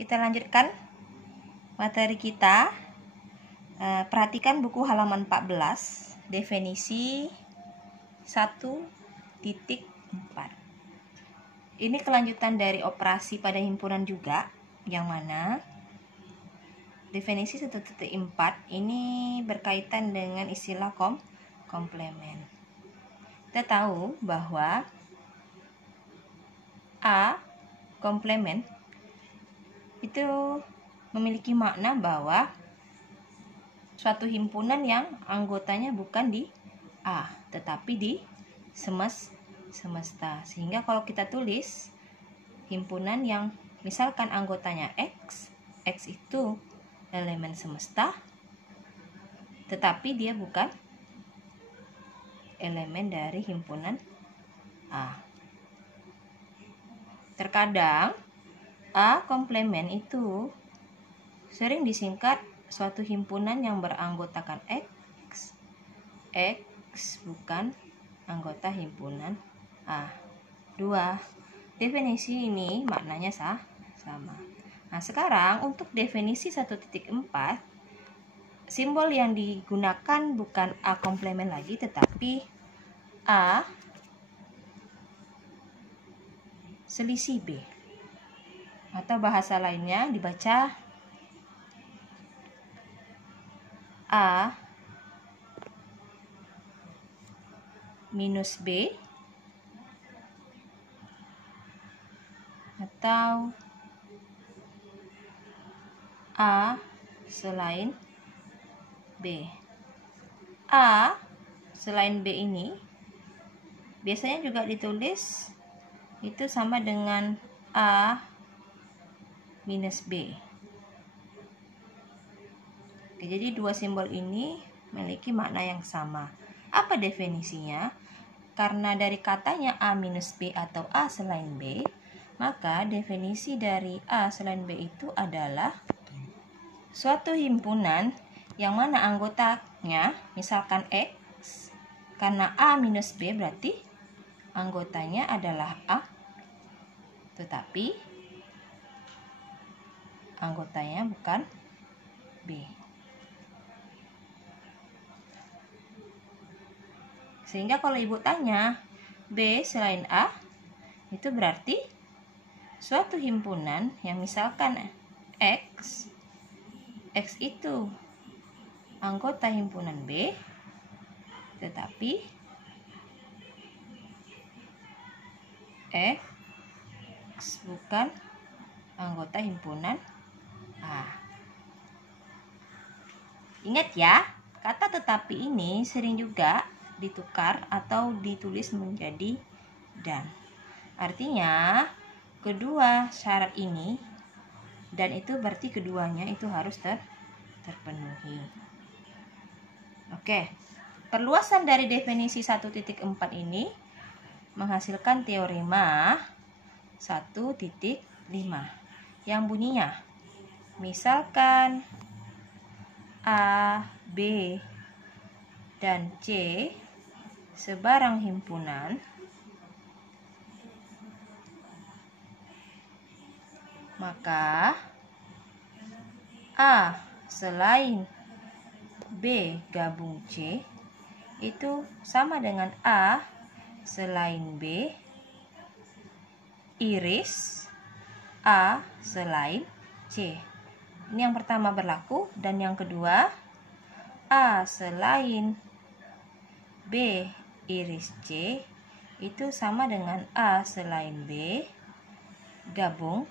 kita lanjutkan materi kita. Perhatikan buku halaman 14, definisi 1.4. Ini kelanjutan dari operasi pada himpunan juga, yang mana definisi 1.4 ini berkaitan dengan istilah komplemen. Kita tahu bahwa A komplemen itu memiliki makna bahwa suatu himpunan yang anggotanya bukan di A tetapi di semesta. Sehingga kalau kita tulis himpunan yang misalkan anggotanya X itu elemen semesta tetapi dia bukan elemen dari himpunan A. Terkadang A komplemen itu sering disingkat suatu himpunan yang beranggotakan X bukan anggota himpunan A. 2. Definisi ini maknanya sama. Nah, sekarang untuk definisi 1.4, simbol yang digunakan bukan A komplemen lagi tetapi A selisih B. Atau bahasa lainnya dibaca A minus B atau A selain B. A selain B ini biasanya juga ditulis itu sama dengan A minus B. Oke, jadi dua simbol ini memiliki makna yang sama. Apa definisinya? Karena dari katanya A minus B atau A selain B, maka definisi dari A selain B itu adalah suatu himpunan yang mana anggotanya misalkan X, karena A minus B berarti anggotanya adalah A, tetapi anggotanya bukan B. Sehingga kalau ibu tanya B selain A, itu berarti suatu himpunan yang misalkan X itu anggota himpunan B, tetapi X bukan anggota himpunan A. Ingat ya, kata tetapi ini sering juga ditukar atau ditulis menjadi dan. Artinya, kedua syarat ini dan itu berarti keduanya itu harus terpenuhi. Oke, perluasan dari definisi 1.4 ini menghasilkan teorema 1.5 yang bunyinya misalkan A, B, dan C sebarang himpunan, maka A selain B gabung C itu sama dengan A selain B iris A selain C. Ini yang pertama berlaku, dan yang kedua A selain B iris C itu sama dengan A selain B gabung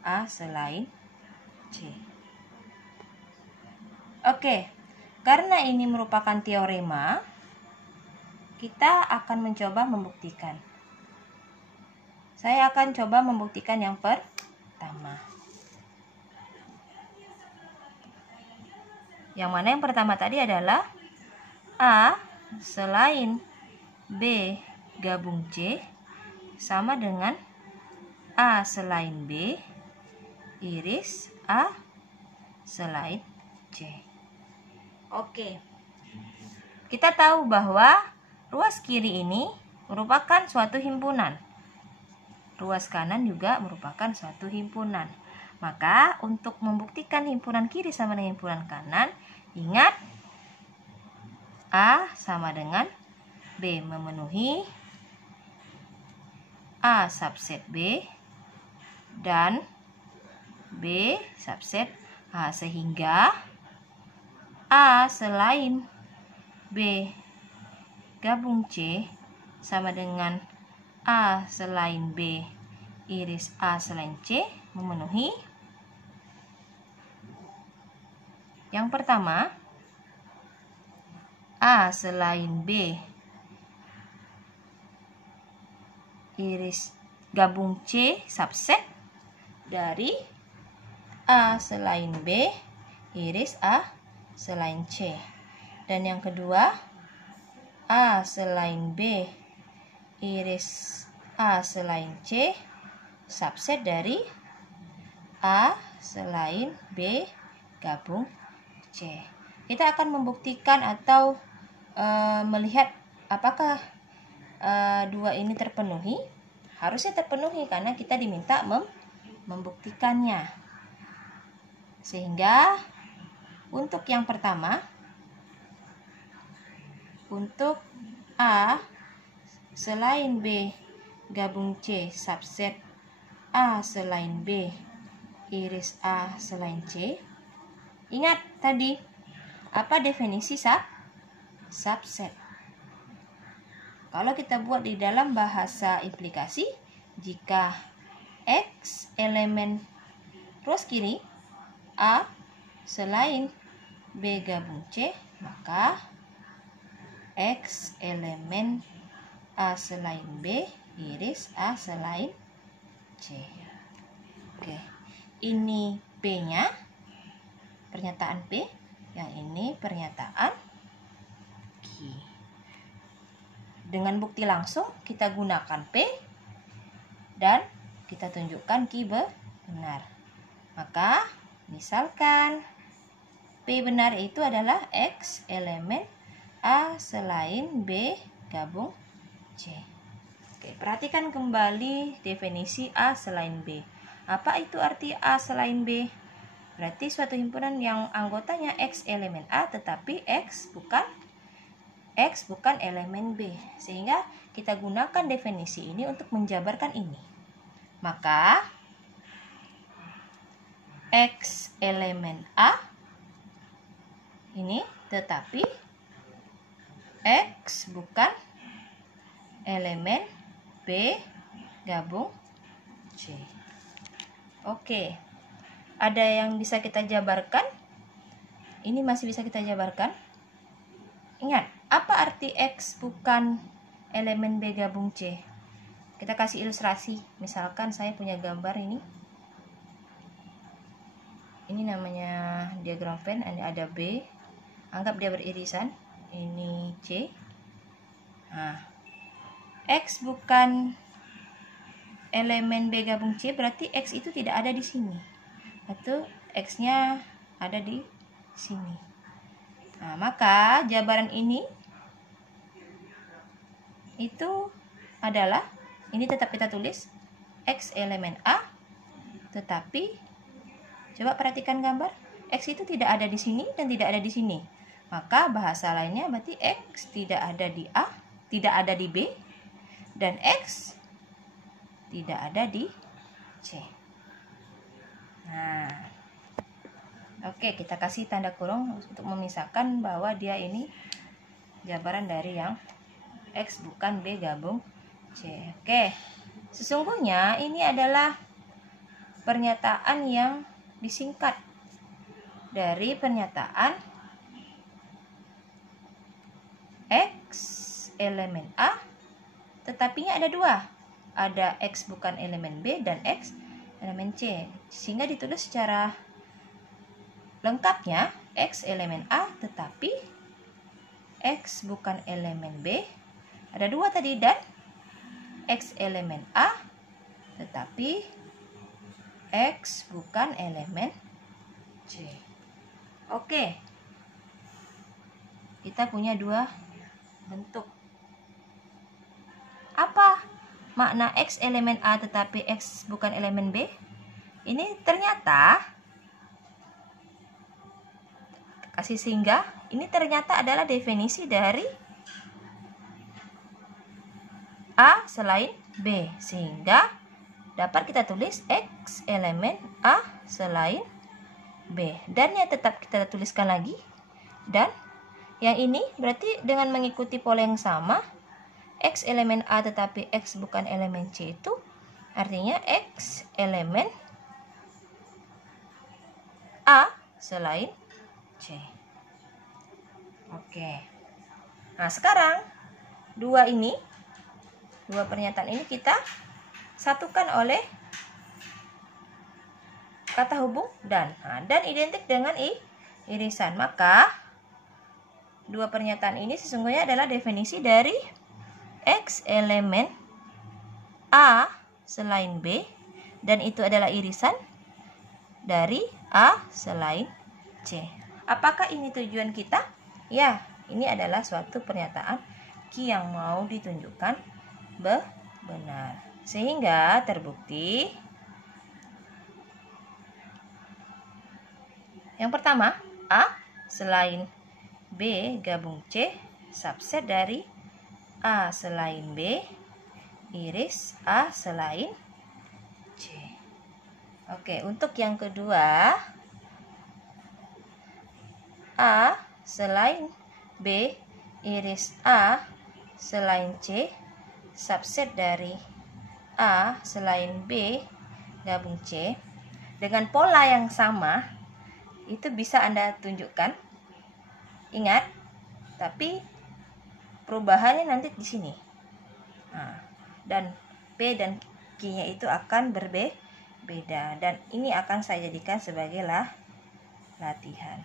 A selain C. Oke, karena ini merupakan teorema, kita akan mencoba membuktikan. Saya akan coba membuktikan yang pertama. Yang mana yang pertama tadi adalah A selain B gabung C sama dengan A selain B iris A selain C. Oke. Kita tahu bahwa ruas kiri ini merupakan suatu himpunan. Ruas kanan juga merupakan suatu himpunan. Maka untuk membuktikan himpunan kiri sama dengan himpunan kanan, ingat A sama dengan B, memenuhi A subset B dan B subset A, sehingga A selain B gabung C sama dengan A selain B iris A selain C memenuhi yang pertama, A selain B iris gabung C subset dari A selain B iris A selain C. Dan yang kedua, A selain B iris A selain C subset dari A selain B gabung C. Kita akan membuktikan atau melihat apakah dua ini terpenuhi. Harusnya terpenuhi karena kita diminta membuktikannya. Sehingga untuk yang pertama, untuk A selain B gabung C subset A selain B iris A selain C. Ingat tadi, apa definisi subset? Kalau kita buat di dalam bahasa implikasi, jika X elemen ruas kiri A selain B gabung C, maka X elemen A selain B iris A selain C. Oke, ini P-nya, pernyataan P, yang ini pernyataan Q. Dengan bukti langsung kita gunakan P dan kita tunjukkan Q benar. Maka misalkan P benar itu adalah X elemen A selain B gabung C. Oke, perhatikan kembali definisi A selain B. Apa itu arti A selain B? Berarti suatu himpunan yang anggotanya X elemen A tetapi X bukan elemen B. Sehingga kita gunakan definisi ini untuk menjabarkan ini. Maka X elemen A ini tetapi X bukan elemen B gabung C. Oke. Ada yang bisa kita jabarkan? Ini masih bisa kita jabarkan. Ingat, apa arti X bukan elemen B gabung C? Kita kasih ilustrasi. Misalkan saya punya gambar ini. Ini namanya diagram Venn, ada B. Anggap dia beririsan. Ini C. Nah, X bukan elemen B gabung C, berarti X itu tidak ada di sini. Atau X-nya ada di sini. Nah, maka jabaran ini itu adalah, ini tetap kita tulis X elemen A, tetapi coba perhatikan gambar, X itu tidak ada di sini dan tidak ada di sini. Maka bahasa lainnya berarti X tidak ada di A, tidak ada di B, dan X tidak ada di C. Nah, oke, kita kasih tanda kurung untuk memisahkan bahwa dia ini jabaran dari yang X bukan B gabung C. Oke, sesungguhnya ini adalah pernyataan yang disingkat dari pernyataan X elemen A, tetapi ada dua. Ada X bukan elemen B dan X elemen C. Sehingga ditulis secara lengkapnya X elemen A tetapi X bukan elemen B. Ada dua tadi, dan X elemen A tetapi X bukan elemen C. Oke. Kita punya dua bentuk. Apa makna X elemen A tetapi X bukan elemen B? Ini ternyata kasih singgah, ini ternyata adalah definisi dari A selain B, sehingga dapat kita tulis X elemen A selain B. Dan ya tetap kita tuliskan lagi. Dan yang ini berarti dengan mengikuti pola yang sama, X elemen A tetapi X bukan elemen C, itu artinya X elemen A selain C. Oke. Nah, sekarang dua pernyataan ini kita satukan oleh kata hubung dan. Nah, dan identik dengan irisan. Maka dua pernyataan ini sesungguhnya adalah definisi dari X elemen A selain B, dan itu adalah irisan dari A selain C. Apakah ini tujuan kita? Ya, ini adalah suatu pernyataan Q yang mau ditunjukkan benar. Sehingga terbukti yang pertama, A selain B gabung C subset dari A selain B iris A selain C. Oke, untuk yang kedua, A selain B iris A selain C subset dari A selain B gabung C, dengan pola yang sama itu bisa Anda tunjukkan. Ingat, tapi perubahannya nanti di sini. Nah, dan P dan Q-nya itu akan berbeda, dan ini akan saya jadikan sebagai latihan.